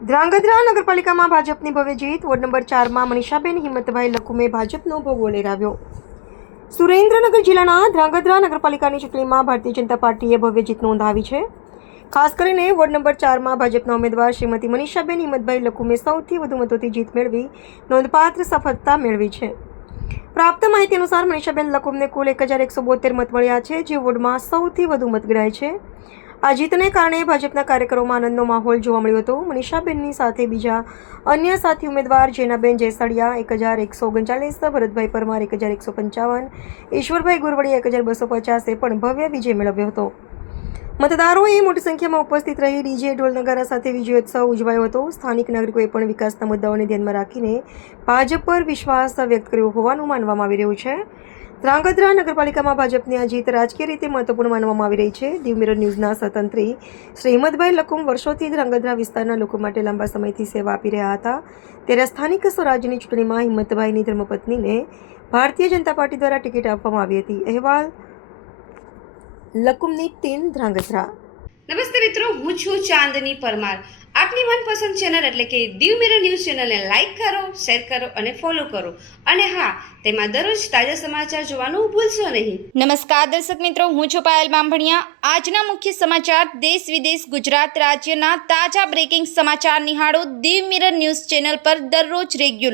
ધ્રાંગધ્રા નગરપાલિકામાં ભાજપની ભવ્ય જીત. વોર્ડ નંબર 4માં મનીષાબેન હિંમતભાઈ લકુમે ભાજપનો ભોગવો લહેરાવ્યો. સુરેન્દ્રનગર જિલ્લાના ધ્રાંગધ્રા નગરપાલિકાની ચૂંટણીમાં ભારતીય જનતા પાર્ટીએ ભવ્ય જીત નોંધાવી છે. ખાસ કરીને વોર્ડ નંબર 4માં ભાજપના ઉમેદવાર શ્રીમતી મનીષાબેન હિંમતભાઈ લકુમે સૌથી વધુ મતોથી જીત મેળવી નોંધપાત્ર સફળતા મેળવી છે. પ્રાપ્ત માહિતી અનુસાર મનીષાબેન લકુમને કુલ 1172 મત મળ્યા છે, જે વોર્ડમાં સૌથી વધુ મત ગણાય છે. આ જીતને કારણે ભાજપના કાર્યકરોમાં આનંદનો માહોલ જોવા મળ્યો હતો. મનીષાબેનની સાથે બીજા અન્ય સાથી ઉમેદવાર જેનાબેન જેસાડિયા 1139, ભરતભાઈ પરમાર 1155, ઈશ્વરભાઈ ગુરવડી 1250 પણ ભવ્ય વિજય મેળવ્યો હતો. મતદારોએ મોટી સંખ્યામાં ઉપસ્થિત રહી ડીજે ઢોલ નગારા સાથે વિજયોત્સવ ઉજવાયો હતો. સ્થાનિક નાગરિકોએ પણ વિકાસના મુદ્દાઓને ધ્યાનમાં રાખીને ભાજપ પર વિશ્વાસ વ્યક્ત કર્યો હોવાનું માનવામાં આવી રહ્યું છે. ધ્રાંગધ્રા નગરપાલિકામાં ભાજપની આ જીત રાજકીય રીતે મહત્વપૂર્ણ માનવામાં આવી રહી છે. દીવ મિરર ન્યૂઝના સહતંત્રી શ્રી હિંમતભાઈ લકુમ વર્ષોથી ધ્રાંગધ્રા વિસ્તારના લોકો માટે લાંબા સમયથી સેવા આપી રહ્યા હતા. ત્યારે સ્થાનિક સ્વરાજ્યની ચૂંટણીમાં હિંમતભાઈની ધર્મપત્નીને ભારતીય જનતા પાર્ટી દ્વારા ટિકિટ આપવામાં આવી હતી. અહેવાલ લકુમની ટીમ, ધ્રાંગધ્રા. નમસ્તે મિત્રો, હું છું ચાંદની પરમાર. આપની મનપસંદ ચેનલ એટલે કે દીવ મિરર ન્યૂઝ ચેનલને લાઈક કરો, શેર કરો અને ફોલો કરો. અને હા, તેમાં દરરોજ તાજા સમાચાર જોવાનું ભૂલશો નહીં. નમસ્કાર દર્શક મિત્રો, હું છું પાયલ બામભણિયા. આજના મુખ્ય સમાચાર, દેશ વિદેશ, ગુજરાત રાજ્યના તાજા બ્રેકિંગ સમાચાર નિહાળો દીવ મિરર ન્યૂઝ ચેનલ પર દરરોજ રેગ્યુલર.